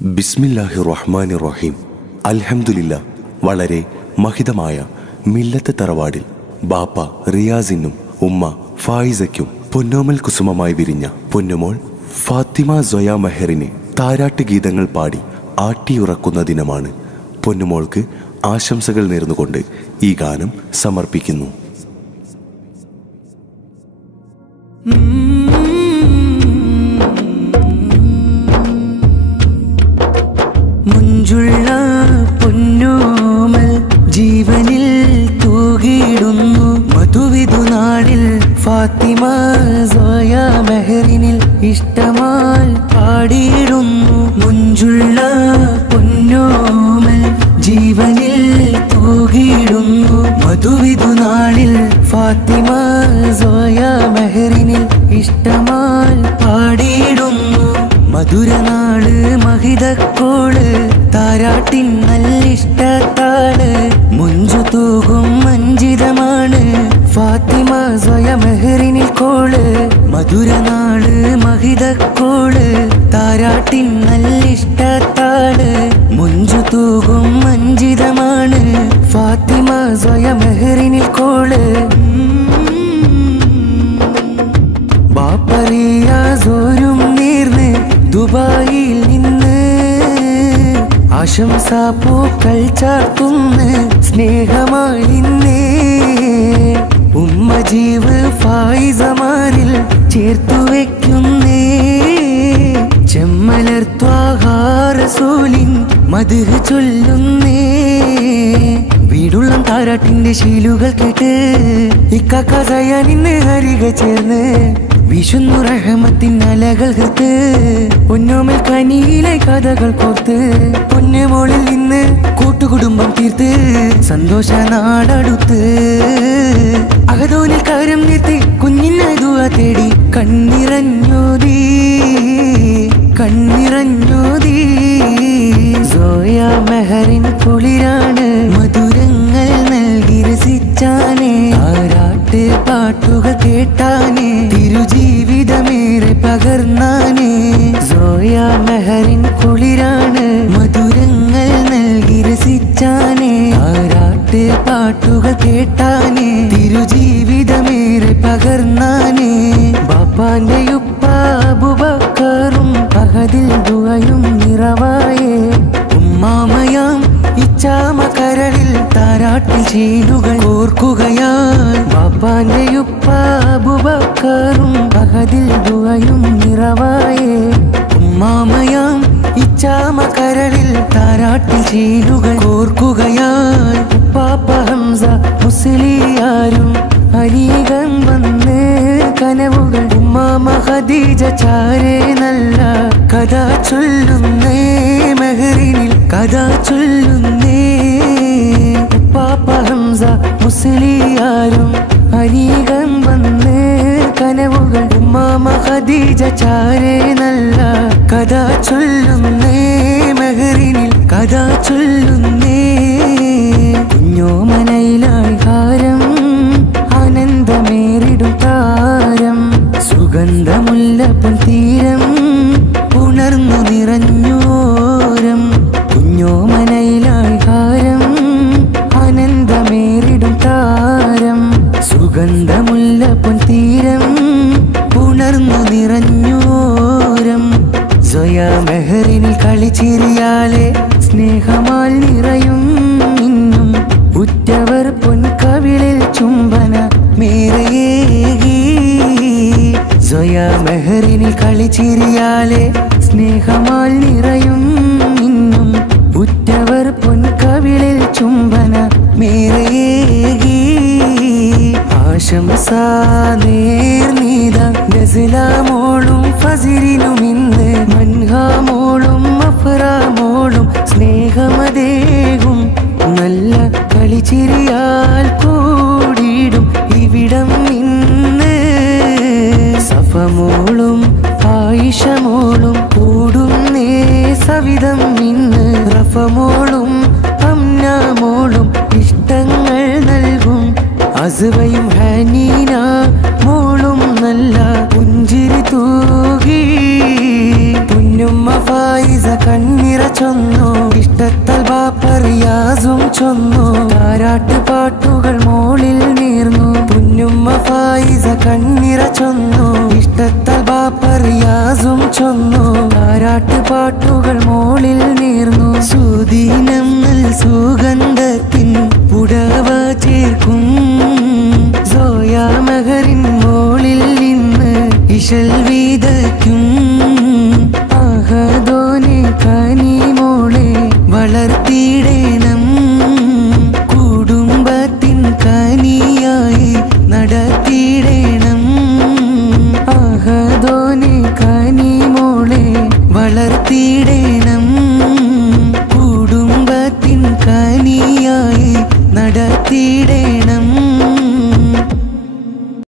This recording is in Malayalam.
ബിസ്മില്ലാഹിർ റഹ്മാനിർ റഹീം. അൽഹംദുലില്ലാ. വളരെ മഹിതമായ മില്ലത്ത് തറവാടിൽ ബാപ്പ റിയാസിനും ഉമ്മ ഫായിസയ്ക്കും പൊന്നോമൽ കുസുമമായി വിരിഞ്ഞ പൊന്നുമോൾ ഫാത്തിമ സൊയ മെഹറിനെ താരാട്ട് ഗീതങ്ങൾ പാടി ആട്ടിയുറക്കുന്ന ദിനമാണ്. പൊന്നുമോൾക്ക് ആശംസകൾ നേർന്നുകൊണ്ട് ഈ ഗാനം സമർപ്പിക്കുന്നു. മുഞ്ചുള്ള പൊന്നോമൽ ജീവനിൽ തൂകിയിടുന്നു മധുവിധു നാളിൽ ഫാത്തിമ സോയ മെഹറിനിൽ ഇഷ്ടമാൽ പാടിയിടുന്നു. മുഞ്ചുള്ള പൊന്നോമൽ ജീവനിൽ തൂകിയിടുന്നു മധുവിധു നാളിൽ ഫാത്തിമ സോയ മെഹറിനിൽ ഇഷ്ടമാൽ പാടിയിടുന്നു. മധുരനാള് മഹിതക്കോള് താരാട്ടിൻ നല്ലിഷ്ടത്താള് മുഞ്ചു തൂകും മഞ്ചിതമാണ് ഫാത്തിമ സോയ മെഹറിനിൽ കോള്. മധുരനാള് മഹിതക്കോള് താരാട്ടിൻ നല്ലിഷ്ടത്താള് മുഞ്ചു തൂകും മഞ്ചിതമാണ് ഫാത്തിമ സോയ മെഹറിനിൽ കോള്. ബാപ്പറിയാസോരും നേർന്ന് ദുബായിൽ നിന്ന് ആശംസാ പൂക്കൾ ചാർത്തുന്ന് സ്നേഹമായി ഇന്നേ ഉമ്മ ജീവ് ഫായിസമാരിൽ ചേർത്തു വെക്കുന്നേ. ചെമ്മലർ ത്വാഹാ റസൂലിൻ മദ്ഹ് ചൊല്ലുന്നേ. വീടുള്ളം താരാട്ടിന്റെ ശീലുകൾ കേട്ട് ഇക്കാക്കസയ നിന്ന് ഹരിക ചേർന്ന് വിശുന്നു റഹ്മത്തിൻ അലകൾ ഹൃത്ത് പൊന്നോമൽ കനിയിലെ കഥകൾ കോർത്ത് പൊന്നുമോളിൽ നിന്ന് കൂട്ടുകുടുംബം തീർത്ത് സന്തോഷ നാടടുത്ത് അകതോനിൽ കാര്യം നിർത്തി കുഞ്ഞിനായി ദുആ തേടി കണ്ണിറഞ്ഞോതി കണ്ണിറഞ്ഞോതി. സോയ മെഹറിൻ കുളിരാണ് മധുരങ്ങൾ നൽകി രസിച്ചാനേ ആരാട്ട് പാട്ടുകൾ കേട്ടാനേ തിരുജീവിതമേറെ പകർന്നാനേ. സോയ മെഹറിൻ കുളിരാണ് മധുരങ്ങൾ നൽകി രസിച്ചാനേ ആരാട്ട് പാട്ടുകൾ കേട്ടാനേ തിരുജീവിതമേറെ പകർന്നാനേ. ബാപ്പാന്റെ ഉപ്പ അബൂബക്കറും അഹദിൽ ദുആയും നിറവായേ. ഉമ്മാമയാം ഇച്ചാമ കരളിൽ താരാട്ടിൽ ചീലുകൾ ഓർക്കുകയാൽ ബാപ്പാന്റെ ഉപ്പ അബൂബക്കറും അഹദിൽ ദുആയും നിറവായേ. ഉമ്മാമയാം ഇച്ചാമ കരളിൽ താരാട്ടിൽ ചീലുകൾ ഓർക്കുകയാൽ ഉപ്പാപ്പ ഹംസ മുസ്ലിയാരും അരീകം വന്ന് കനവുകൾ ഉമ്മാമ ഖദീജ ചാരേ നല്ല കഥ ചൊല്ലുന്നേ മെഹറിനിൽ കഥ ചൊല്ലുന്നേ. ഉപ്പാപ്പ ഹംസ മുസ്ലിയാരും അരീകം വന്ന് കനവുകൾ ഉമ്മാമ ഖദീജ ചാരേ നല്ല കഥ ചൊല്ലുന്നേ മെഹറിനിൽ കഥ ചൊല്ലുന്നേ. കുഞ്ഞോമനയിലായി ഹാരം ആനന്ദമേറിടും താരം സുഗന്ധമുല്ലപ്പൻ തീരം ഉണർന്നു നിറഞ്ഞോരം. കുഞ്ഞോമനയിലായി ഹാരം ആനന്ദമേറിടും താരം സുഗന്ധമുല്ലപ്പൻ തീരം ഉണർന്നു നിറഞ്ഞോരം. സോയ മെഹറിനിൽ കളിച്ചിരിയാലെ സ്നേഹമാൽ നിറയും ഇന്നും ഉറ്റവർ പൊൻകവിളിൽ ചുംബന മേറയേകി. സോയ മെഹറിനിൽ കളിച്ചിരിയാലെ സ്നേഹമാൽ നിറയും ഇന്നും ഉറ്റവർ പൊൻകവിളിൽ ചുംബന മേറയേകി. ആശംസ നേർനീത നസ്ലാമോളും ഫസിലിനും ഇന്ന് മൻഹാമോളും അഫ്റാമോളും സ്നേഹമതേകും നല്ല കളിച്ചിരിയാൽ കൂടിയിടും ഇവിടം ഇന്ന്. സഫമോളും ആയിഷമോളും കൂടുന്നേ സവിധം ഇന്ന്. റഫമോളും അംനാമോളും ഇഷ്ടങ്ങൾ നൽകും അസുവയും ഹനീന മോളും നല്ല പുഞ്ചിരി തൂകി പൊന്നുമ്മ ഫായിസ കണ്ണി ചൊന്നു ഇഷ്ടത്താൽ ബാപ്പ റിയാസും ചൊന്നു താരാട്ട് പാട്ടുകൾ മോളിൽ നീർന്നു പൊന്നുമ്മ ഫായിസ കണ്ണിറ ചൊന്നു ഇഷ്ടത്താൽ ബാപ്പ റിയാസും ചൊന്നു താരാട്ട് പാട്ടുകൾ മോളിൽ നീർന്നു സുദീനം നൽ സുഗന്ധത്തിൻ പുടവ ചേർക്കും സോയാ മഹറിൻ മോളിൽ ഇന്ന് ഇശൽ വീതയ്ക്കും ആഹദോനെ കനി മോളെ വളർത്തിയിടേണം